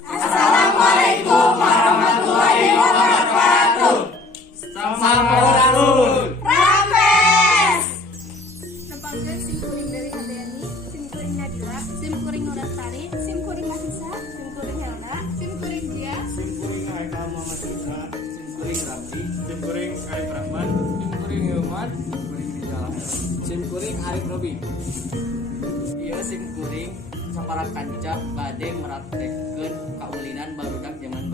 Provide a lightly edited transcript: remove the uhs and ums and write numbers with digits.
Assalamualaikum warahmatullahi wabarakatuh. Sampurasun. Rampes. Nampangkeun simkuring dari Hadayani, simkuring Nadila, simkuring Nurastari, simkuring Mahisa, simkuring Helda, simkuring Dia, Simkuring Haikal Muhammad Indra. Simkuring Ramzi, Simkuring Arif Rahman. Simkuring Hilman, Simkuring Rizal, Simkuring Arif Robi. Ieu simkuring saparak kanca bade meraktekeun kaulinan barudak zaman